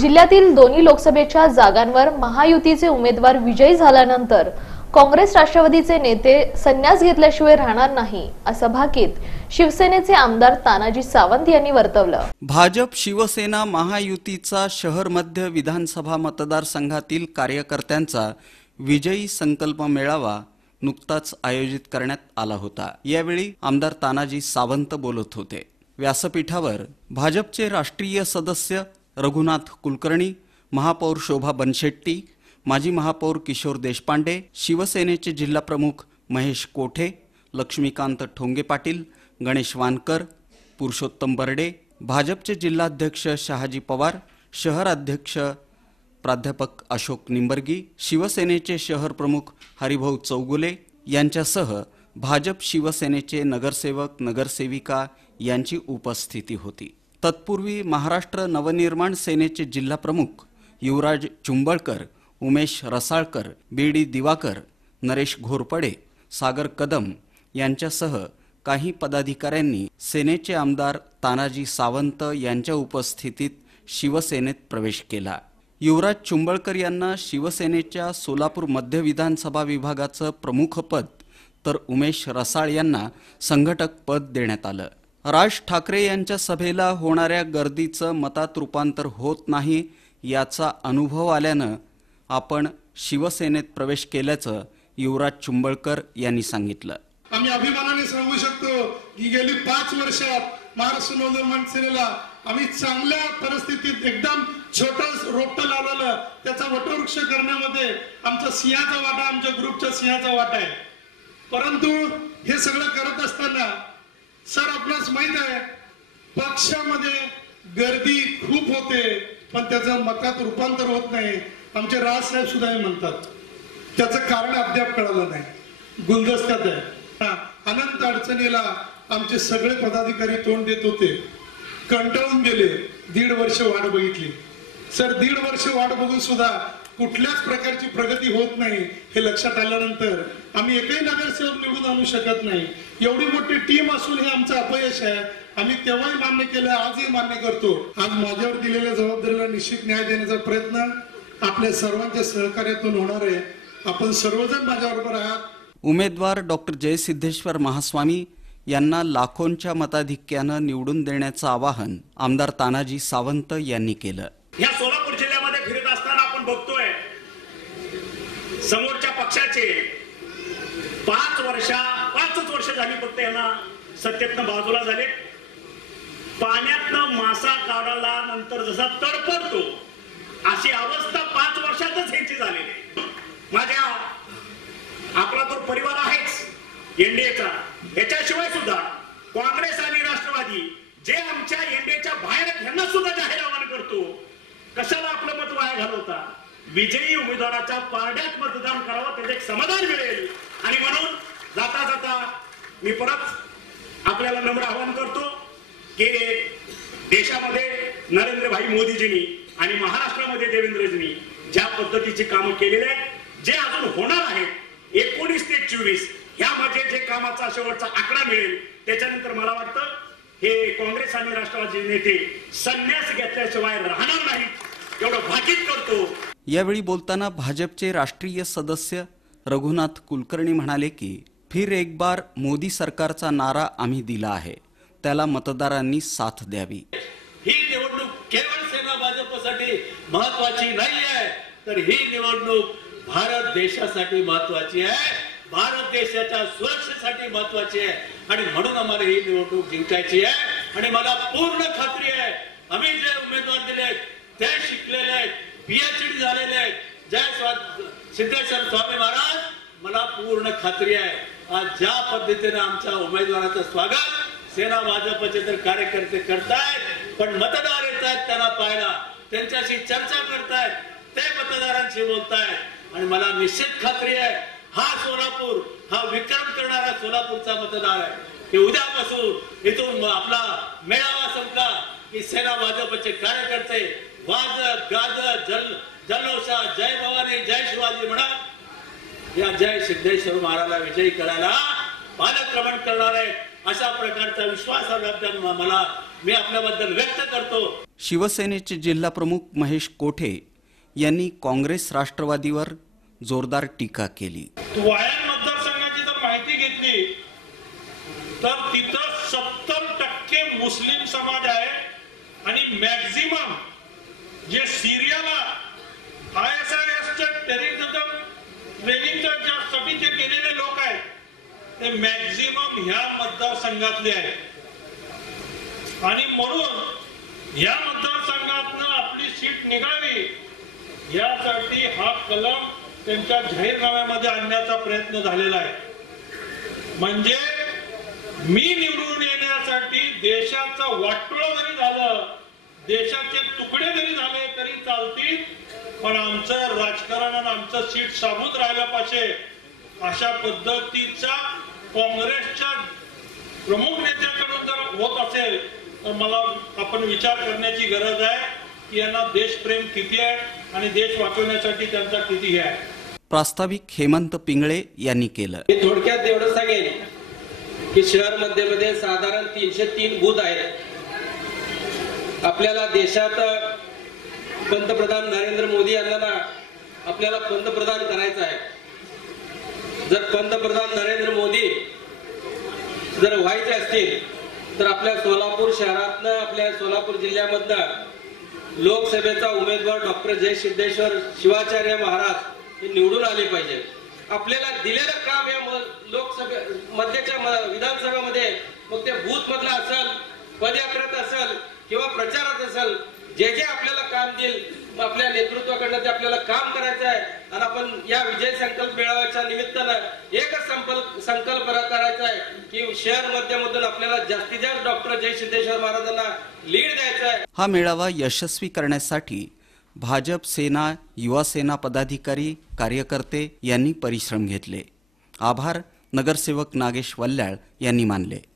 जिल्ह्यातील दोन्ही लोकसभेच्या जागांवर महायुतीचे उमेदवार विजयी झाल्यानंतर काँग्रेस राष्ट्रवादीचे नेते संन्यास घेतल्याशिवाय राहणार नाही असं भाकीत शिवसेनेचे आमदार तानाजी सावंत यांनी वर्तवलं. भाजप शिवसेना महायुतीचा शहर मध्य विधानसभा मतदारसंघातील कार्यकर्त्यांचा विजयी संकल्प मेळावा नुकताच आयोजित करण्यात आला होता. यावेळी आमदार तानाजी सावंत बोलत होते. व्यासपीठावर भाजपचे राष्ट्रीय सदस्य रघुनाथ कुलकर्णी महापौर शोभा बनशेट्टी माजी महापौर किशोर देशपांडे शिवसेनेचे जिल्हाप्रमुख महेश कोठे लक्ष्मीकांत ठोंगे पाटील गणेश वानकर पुरुषोत्तम बर्डे भाजपचे जिल्हाध्यक्ष शहाजी पवार शहर अध्यक्ष प्राध्यापक अशोक निंबर्गी शिवसेनेचे शहर प्रमुख हरिभाऊ चौगुले यांच्यासह भाजप शिवसेनेचे नगरसेवक नगरसेविका यांची उपस्थिती होती. तत्पूर्वी महाराष्ट्र नवनिर्माण सेनेचे जिल्हाप्रमुख युवराज चुंबळकर उमेश रसाळकर बी डी दिवाकर नरेश घोरपडे सागर कदम यांच्यासह काही पदाधिकाऱ्यांनी सेनेचे आमदार तानाजी सावंत यांच्या उपस्थितीत शिवसेनेत प्रवेश केला. युवराज चुंबळकर यांना शिवसेनेच्या सोलापूर मध्य विधानसभा विभागाचं प्रमुखपद तर उमेश रसाळ यांना संघटक पद देण्यात आलं. राज ठाकरे यांच्या सभेला होणाऱ्या गर्दीचं मतात रूपांतर होत नाही याचा अनुभव आल्यानं आपण शिवसेनेत प्रवेश केल्याचं युवराज चुंबळकर यांनी सांगितलं. आम्ही अभिमानाने सांगू शकतो की गेली पाच वर्षात महाराष्ट्र नवनिर्माण सेनेला आम्ही चांगल्या परिस्थितीत एकदम छोटं रोपट लावलेलं त्याचा वटवृक्ष करण्यामध्ये आमचा सिंहाचा वाटा आमच्या ग्रुपच्या सिंहाचा वाटा आहे. परंतु हे सगळं करत असताना सर आपणास माहीत आहे पक्षामध्ये गर्दी खूप होते पण त्याचं मतात रूपांतर होत नाही. आमचे राजसाहेब सुद्धा हे म्हणतात. त्याचं कारण अद्याप कळालं नाही. गुलदस्त्यात आहे. हा, अनंत अडचणीला आमचे सगळे पदाधिकारी तोंड देत होते. कंटाळून गेले. दीड वर्ष वाट बघितली. सर दीड वर्ष वाट बघून सुद्धा कुठल्याच प्रकारची प्रगती होत नाही हे लक्षात आल्यानंतर आम्ही एकही नगरसेवक निवडून आणू शकत नाही. एवढी मोठी टीम असून हे आमचं अपयश आहे. आम्ही तेव्हाही मान्य केलं आजही मान्य करतो. आज माझ्यावर दिलेल्या जबाबदारीला निश्चित न्याय देण्याचा प्रयत्न आपल्या सर्वांच्या सहकार्यातून होणार आहे. आपण सर्वजण माझ्याबरोबर आहात. उमेदवार डॉक्टर जयसिद्धेश्वर महास्वामी यांना लाखोंच्या मताधिक्यानं निवडून देण्याचं आवाहन आमदार तानाजी सावंत यांनी केलं या सोलापूर जिल्ह्यामध्ये फिरत असताना आपण बघतोय समोरच्या पक्षाचे पाच वर्षा पाचच वर्ष झाली फक्त यांना सत्तेतनं बाजूला झाले पाण्यातनं मासा काढायला नंतर जसा तडपडतो अशी अवस्था पाच वर्षातच यांची झालेली आहे. माझ्या आपला तो परिवार आहेच एनडीएचा याच्याशिवाय सुद्धा विजयी उमेदवाराच्या पारड्यात मतदान करावं त्याचे एक समाधान मिळेल. आणि म्हणून जाता जाता मी परत आपल्याला नम्र आवाहन करतो की देशामध्ये नरेंद्रभाई मोदीजींनी आणि महाराष्ट्रामध्ये देवेंद्रजींनी ज्या पद्धतीची कामं केलेली आहेत जे अजून होणार आहेत एकोणीस ते चोवीस ह्यामध्ये जे कामाचा शेवटचा आकडा मिळेल त्याच्यानंतर मला वाटतं हे काँग्रेस आणि राष्ट्रवादी नेते संन्यास घेतल्याशिवाय राहणार नाहीत. एवढं भाकीत करतो. यावेळी बोलताना भाजपचे राष्ट्रीय सदस्य रघुनाथ कुलकर्णी म्हणाले की फिर एक बार मोदी सरकारचा नारा आम्ही दिला आहे. त्याला मतदारांनी साथ द्यावी. ही निवडणूक केवळ सेना भाजपसाठी महत्वाची नाही आहे तर ही निवडणूक भारत देशासाठी महत्वाची आहे भारत देशाच्या सुरक्षेसाठी महत्वाची आहे. आणि म्हणून आम्हाला ही निवडणूक जिंकायची आहे. आणि मला पूर्ण खात्री आहे आम्ही जे उमेदवार दिले आहेत ते शिकलेले आहेत. पीएचडी झालेले आहेत. जय सिद्धेश्वर स्वामी महाराज मला पूर्ण खात्री आहे. आज ज्या पद्धतीने आमच्या उमेदवाराचं स्वागत सेना भाजपचे तर कार्यकर्ते करतायत पण मतदार येत आहेत त्यांना पाहायला. त्यांच्याशी चर्चा करतायत ते मतदारांशी बोलतायत. आणि मला निश्चित खात्री आहे हा सोलापूर हा विक्रम करणारा सोलापूरचा मतदार आहे. की उद्यापासून इथून आपला मेळावा संपला की सेना भाजपचे कार्यकर्ते वाजत गाजत जल जल्लोषा जय भवानी जय शिवाजी म्हणा या जय सिद्धेश्वर महाराजला विजयी करायला पालक्रमण करणार आहे अशा प्रकारचा विश्वास मला मी आपल्याबद्दल व्यक्त करतो. शिवसेनेचे जिल्हाप्रमुख महेश कोठे यांनी काँग्रेस राष्ट्रवादीवर जोरदार टीका केली. वायान मतदारसंघाची जर माहिती घेतली तर तिथं सत्तर टक्के मुस्लिम समाज आहे आणि मॅक्झिमम जे सिरियाला आय एस आय एसच्या टेरिझम ट्रेनिंगच्या ज्यासाठी जे केलेले लोक आहेत ते मॅक्झिमम ह्या मतदारसंघातले आहेत. आणि म्हणून या मतदारसंघातनं आपली सीट निघावी यासाठी हा कलम त्यांच्या जाहीरनाम्यामध्ये आणण्याचा प्रयत्न झालेला आहे. म्हणजे मी निवडून येण्यासाठी देशाचं वाटोळं जरी झालं देशाचे तुकडे जरी झाले तरी चालतील पण आमचं राजकारण आणि आमचं सीट साबूत राहायला पाहिजे अशा पद्धतीचा काँग्रेसच्या प्रमुख नेत्याकडून जर होत असेल तर मला आपण विचार करण्याची गरज आहे की यांना देशप्रेम किती आहे आणि देश वाचवण्यासाठी त्यांचा किती हे आहे. प्रास्ताविक हेमंत पिंगळे यांनी केलं. मी थोडक्यात एवढं सांगेन की शहरमध्ये साधारण तीनशे तीन बूथ आहेत. आपल्याला देशात पंतप्रधान नरेंद्र मोदी यांना आपल्याला पंतप्रधान करायचं आहे. जर पंतप्रधान नरेंद्र मोदी जर व्हायचे असतील तर आपल्या सोलापूर शहरातनं आपल्या सोलापूर जिल्ह्यामधनं लोकसभेचा उमेदवार डॉक्टर जय सिद्धेश्वर शिवाचार्य महाराज हे निवडून आले पाहिजे. आपल्याला दिलेलं काम या म- लोकसभे मध्येच्या म- विधानसभेमध्ये मग ते बूथ मधलं असेल पदयात्रेत असेल किंवा प्रचारात असेल जे जे आपल्याला काम देईल आपल्या नेतृत्वाकडनं ते आपल्याला काम करायचं आहे. आणि आपण या विजय संकल्प मेळाव्याच्या निमित्तानं एकच संकल्प संकल्प करायचा आहे की शहर मध्यमधून आपल्याला जास्तीत जास्त डॉक्टर जय सिद्धेश्वर महाराजांना लीड द्यायचा आहे. हा मेळावा यशस्वी करण्यासाठी भाजप सेना युवा सेना पदाधिकारी कार्यकर्ते यांनी परिश्रम घेतले. आभार नगरसेवक नागेश वल्ल्याळ यांनी मानले.